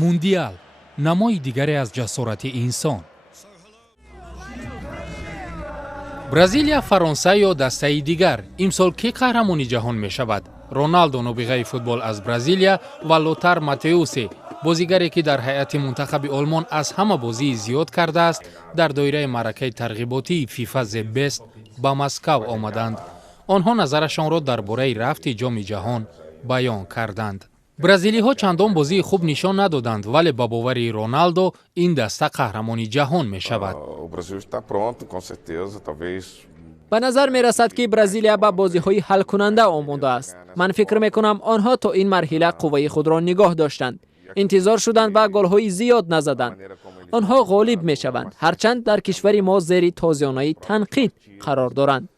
موندیال نمای دیگری از جسارت انسان. برزیلیا، فرانسه یا دسته دیگر امسال کی قهرمانی جهان می شود؟ رونالدو نابغه فوتبال از برزیلیا و لوتار ماتئوس بازیگری که در هیئت منتخب آلمان از همه بازی زیاد کرده است در دایره معرکه ترغیباتی فیفا ز بست به مسکو آمدند. آنها نظرشان را درباره رفت جام جهان بیان کردند. برزیلی ها چندان بازی خوب نشان ندادند ولی با باور رونالدو این دسته قهرمانی جهان می شود. به نظر می رسد که برزیلیا به بازی های حل کننده آماده است. من فکر می کنم آنها تا این مرحله قوه خود را نگاه داشتند. انتظار شدند و گل های زیاد نزدند. آنها غالب می شوند هرچند در کشور ما زیر تازیانه تنقید قرار دارند.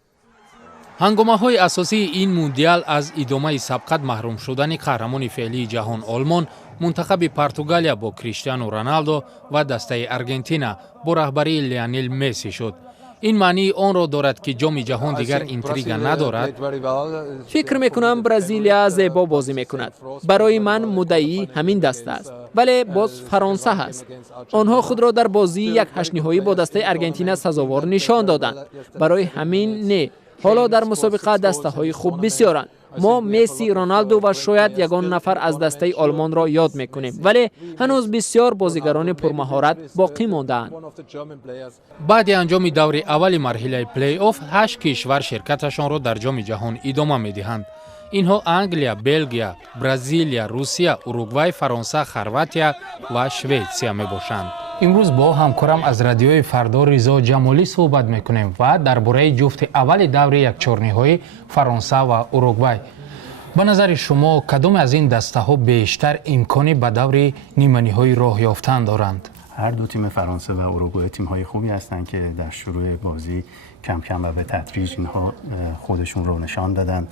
هنگامه های اساسی این موندیال از ادامه سبقت محروم شدن قهرمان فعلی جهان آلمان، منتخب پرتغالیا با کریستیانو رونالدو و دسته ارژانتین با رهبری لیونل مسی شد. این معنی آن را دارد که جام جهان دیگر اینتریگ ندارد؟ فکر میکنم برزیلیا زیبا بازی میکند. برای من مدعی همین دسته است. ولی باز فرانسه هست. آنها خود را در بازی یک هشت‌نهایی با دسته ارژانتین سزاوار نشان دادند. برای همین نه. حالا در مسابقه دسته های خوب بسیارند. ما مسی، رونالدو و شاید یگان نفر از دسته آلمان را یاد میکنیم ولی هنوز بسیار بازیگران پرمهارت باقی مانده‌اند. بعد انجام دور اول مرحله پلی آف 8 کشور شرکتشان را در جام جهان ادامه میدهند. اینها انگلیا، بلژیا، برزیلیا، روسیه، اوروگوئه، فرانسه، خرواتیا و شوئیسریا میباشند. امروز با همکارم از رادیوی فردا رضا جمالی صحبت میکنیم و درباره جفت اول دور یک چهارنهایی فرانسه و اوروگوئه. به نظر شما کدام از این دسته ها بیشتر امکانی به دور نیمه‌نهایی راه یافتن دارند؟ هر دو تیم فرانسه و اوروگوئه تیم های خوبی هستند که در شروع بازی کم کم و به تدریج اینها خودشون رو نشان دادن،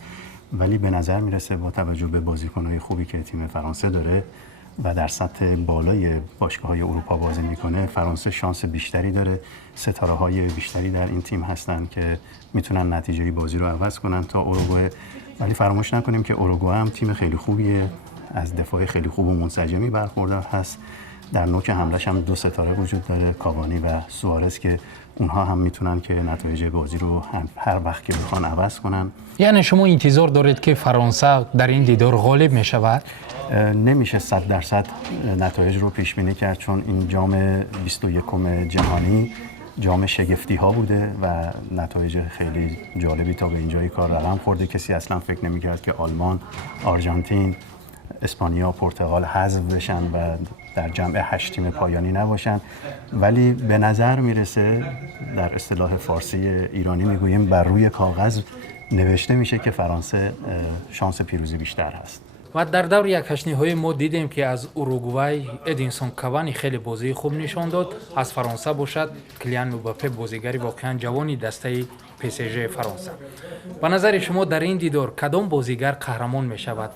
ولی به نظر میرسه با توجه به بازیکن‌های خوبی که تیم فرانسه داره و در سطح بالای باشگاه‌های اروپا بازی میکنه، فرانسه شانس بیشتری داره. ستاره‌های بیشتری در این تیم هستن که میتونن نتیجه بازی رو عوض کنن تا اوروگوئه. ولی فراموش نکنیم که اوروگوئه هم تیم خیلی خوبیه، از دفاع خیلی خوب و منسجمی برخوردار هست. در نوک حمله‌ش هم 2 ستاره وجود داره، کاوانی و سوارز، که اونها هم میتونن که نتایج بازی رو هر وقت که بخوان عوض کنن. یعنی شما انتظار دارید که فرانسه در این دیدار غالب می شود؟ نمیشه 100% نتایج رو پیش بینی کرد، چون این جام 21 جهانی جام شگفتی ها بوده و نتایج خیلی جالبی تا به اینجای کار رقم خورده. کسی اصلا فکر نمی‌کرد که آلمان، آرژانتین، اسپانیا، پرتغال حذف بشن و در جمع 8 تیم پایانی نباشن. ولی به نظر میرسه، در اصطلاح فارسی ایرانی میگوییم، بر روی کاغذ نوشته میشه که فرانسه شانس پیروزی بیشتر هست. و در دور یک هشت‌نهایی ما دیدیم که از اوروگوئه ادینسون کاوانی خیلی بازی خوب نشان داد. از فرانسه باشد کلیان امباپه بازیگری واقعا جوانی دسته پی اس ژی فرانسه. به نظر شما در این دیدار کدام بازیگر قهرمان می شود؟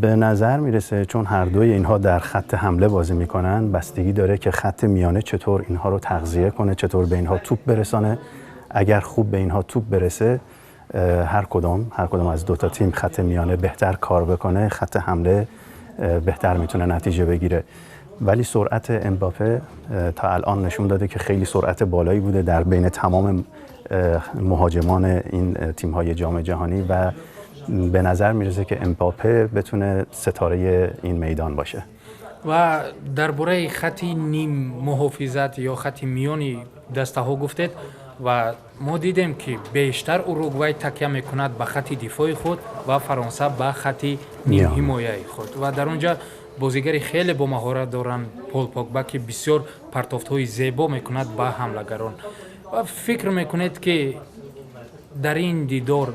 به نظر میرسه چون هر دوی اینها در خط حمله بازی میکنن، بستگی داره که خط میانه چطور اینها رو تغذیه کنه، چطور به اینها توپ برسانه. اگر خوب به اینها توپ برسه، هر کدام از 2 تا تیم خط میانه بهتر کار بکنه، خط حمله بهتر میتونه نتیجه بگیره. ولی سرعت امباپه تا الان نشون داده که خیلی سرعت بالایی بوده در بین تمام مهاجمان این تیم‌های جام جهانی و به نظر میرسه که امباپه بتونه ستاره این میدان باشه. و درباره خط نیم محافظت یا خط میانی دسته ها گفتید و ما دیدیم که بیشتر اوروگوئه تکیه میکند به خط دفاعی خود و فرانسه به خط نیم حمایه خود و در اونجا بازیگری خیلی با مهارت دارن، پول پوگبا، که بسیار پرتافت‌های زیبا میکند به حملگران. و فکر میکنید که در این دیدار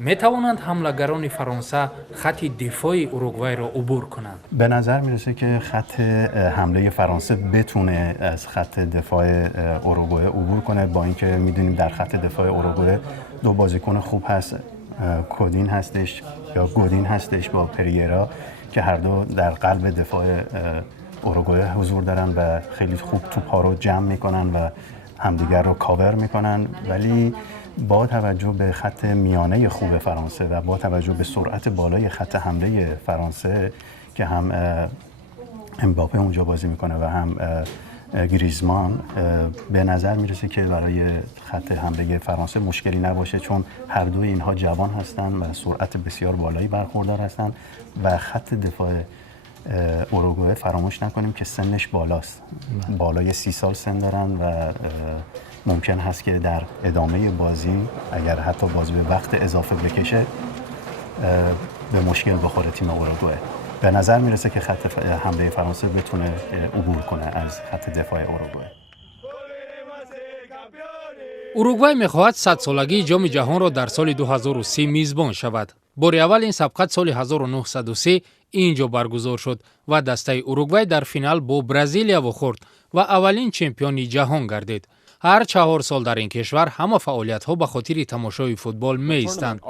میتوانند حملگران فرانسه خط دفاعی اوروگوئه را عبور کنند؟ به نظر میرسه که خط حمله فرانسه بتونه از خط دفاع اوروگوئه عبور کنه، با اینکه میدونیم در خط دفاع اوروگوئه 2 بازیکن خوب هست، کودین هستش با پریرا، که هر دو در قلب دفاع اوروگوئه حضور دارن و خیلی خوب توپ‌ها رو جمع میکنن و همدیگر رو کاور میکنن. ولی با توجه به خط میانه خوب فرانسه و با توجه به سرعت بالای خط حمله فرانسه که هم امباپه اونجا بازی میکنه و هم گریزمان، به نظر میرسه که برای خط حمله فرانسه مشکلی نباشه، چون هر دوی اینها جوان هستن و سرعت بسیار بالایی برخوردار هستن و خط دفاع اوروگوئه فراموش نکنیم که سنش بالاست، بالای 30 سال سن دارن و ممکن هست که در ادامه بازی اگر حتی بازی به وقت اضافه بکشه به مشکل بخوره تیم اوروگوئه. به نظر میرسه که خط حمله فرانسه بتونه عبور کنه از خط دفاع اوروگوئه. اوروگوئه میخواهد 100 سالگی جام جهان را در سال 2030 میزبان شود. بار اول این سبقت سال 1930 اینجا برگزار شد و دسته اوروگوئه در فینال با برزیلیا وخورد و اولین چمپیون جهان گردید. هر 4 سال در این کشور همه فعالیت‌ها به خاطر تماشای فوتبال می‌ایستند.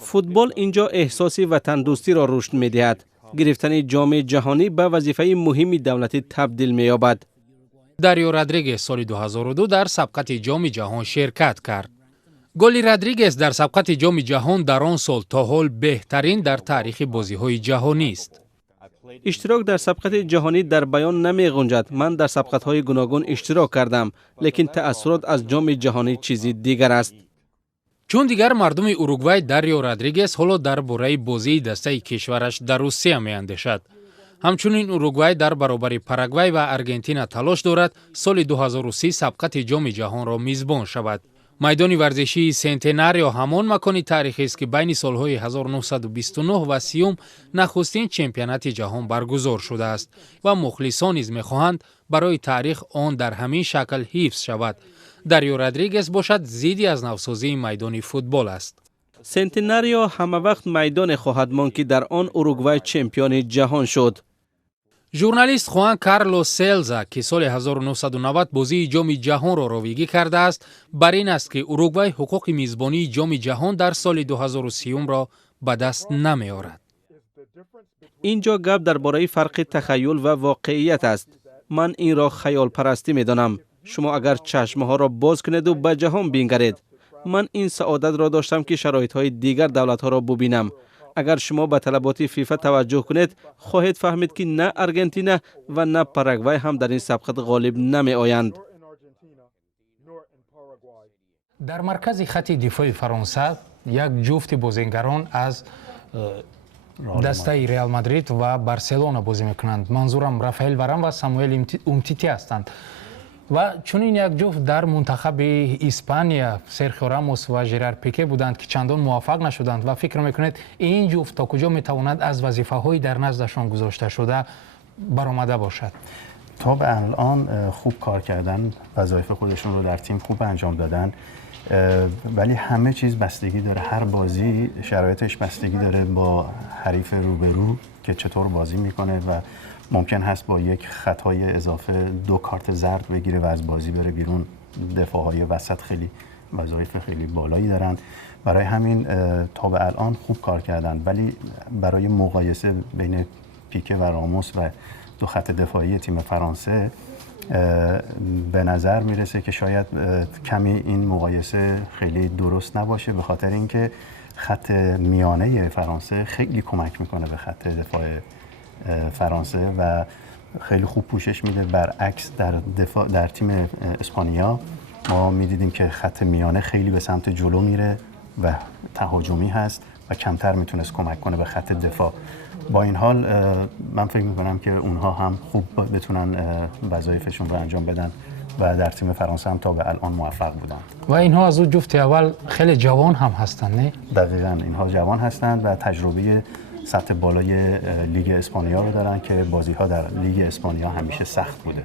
فوتبال اینجا احساسی وطن دوستی را رشد می‌دهد. گرفتن جام جهانی به وظیفه مهمی دولتی تبدیل می‌یابد. داریو رودریگز سال 2002 در سبقت جام جهان شرکت کرد. گل رودریگز در سبقت جام جهان در آن سال تا حال بهترین در تاریخ بازی‌های جهانی است. اشتراک در سبقت جهانی در بیان نمی‌گنجد. من در سبقت‌های گوناگون اشتراک کردم، لیکن تأثیرات از جام جهانی چیزی دیگر است. چون دیگر مردم اوروگوئه داریو رودریگز حالا درباره بازی دسته کشورش در روسیه می‌اندیشد. همچنین اوروگوئه در برابر پاراگوئه و آرژانتین تلاش دارد سال 2030 سبقت جام جهان را میزبان شود. میدان ورزشی سنتناریو همان مکان تاریخی است که بین سالهای 1929 و 30 نخستین چمپیونات جهان برگزار شده است و مخلصان نیز می‌خواهند برای تاریخ آن در همین شکل حفظ شود. داریو رودریگز باشد ضدی از نوسازی میدان فوتبال است. سنتناریو همه وقت میدان خواهد ماند که در آن اوروگوئه چمپیون جهان شد. ژورنالیست خوان کارلوس سلزا که سال 1990 بازی جام جهان را راویگی کرده است، بر این است که اوروگوئه حقوق میزبانی جام جهان در سال 2030 را به دست نمی‌آورد. اینجا گپ درباره فرق تخیل و واقعیت است. من این را خیال پرستی می‌دانم. شما اگر چشم‌ها را باز کنید و به جهان بنگرید. من این سعادت را داشتم که شرایط‌های دیگر دولت‌ها را ببینم. اگر شما به طلبات فیفا توجه کنید، خواهید فهمید که نه آرژانتین و نه پاراگوئه هم در این سبقت غالب نمی آیند. در مرکز خط دفاع فرانسه یک جفت بازیگران از دسته ریال مادرید و بارسلونا بازی میکنند. منظورم رافائل واران و ساموئل اومتیتی هستند. و چون این یک جفت در منتخب اسپانیا سرخیو راموس و ژرار پیکه بودند که چندان موفق نشدند و فکر میکنید این جفت تا کجا میتواند از وظیفه‌های در نزدشان گذاشته شده برآمده باشد؟ تا به الان خوب کار کردن، وظایف خودشون رو در تیم خوب انجام دادن، ولی همه چیز بستگی داره، هر بازی شرایطش بستگی داره با حریف روبرو که چطور بازی میکنه و ممکن هست با یک خطای اضافه 2 کارت زرد بگیره و از بازی بره بیرون. دفاعهای وسط خیلی وظایف خیلی بالایی دارن، برای همین تا به الان خوب کار کردن، ولی برای مقایسه بین پیکه و راموس و 2 خط دفاعی تیم فرانسه به نظر میرسه که شاید کمی این مقایسه خیلی درست نباشه، به خاطر اینکه خط میانه فرانسه خیلی کمک میکنه به خط دفاع فرانسه و خیلی خوب پوشش میده. برعکس در تیم اسپانیا ما میدیدیم که خط میانه خیلی به سمت جلو میره و تهاجمی هست و کمتر میتونست کمک کنه به خط دفاع. با این حال من فکر میکنم که اونها هم خوب بتونن وظایفشون رو انجام بدن و در تیم فرانسه هم تا به الان موفق بودن. و اینها از اون جفت اول خیلی جوان هم هستن، نه؟ دقیقاً اینها جوان هستند و تجربه سطح بالای لیگ اسپانیا رو دارن که بازی‌ها در لیگ اسپانیا همیشه سخت بوده.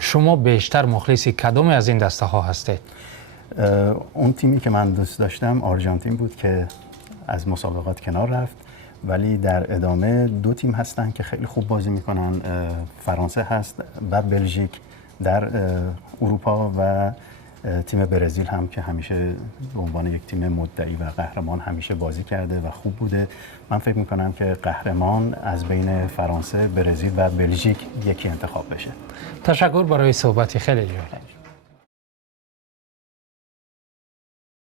شما بیشتر مخلص کدام از این دسته ها هستید؟ اون تیمی که من دوست داشتم آرژانتین بود که از مسابقات کنار رفت، ولی در ادامه 2 تیم هستن که خیلی خوب بازی میکنن، فرانسه هست و بلژیک در اروپا و تیم برزیل هم که همیشه به عنوان یک تیم مدعی و قهرمان همیشه بازی کرده و خوب بوده. من فکر میکنم که قهرمان از بین فرانسه، برزیل و بلژیک یکی انتخاب بشه. تشکر برای صحبت خیلی جالب.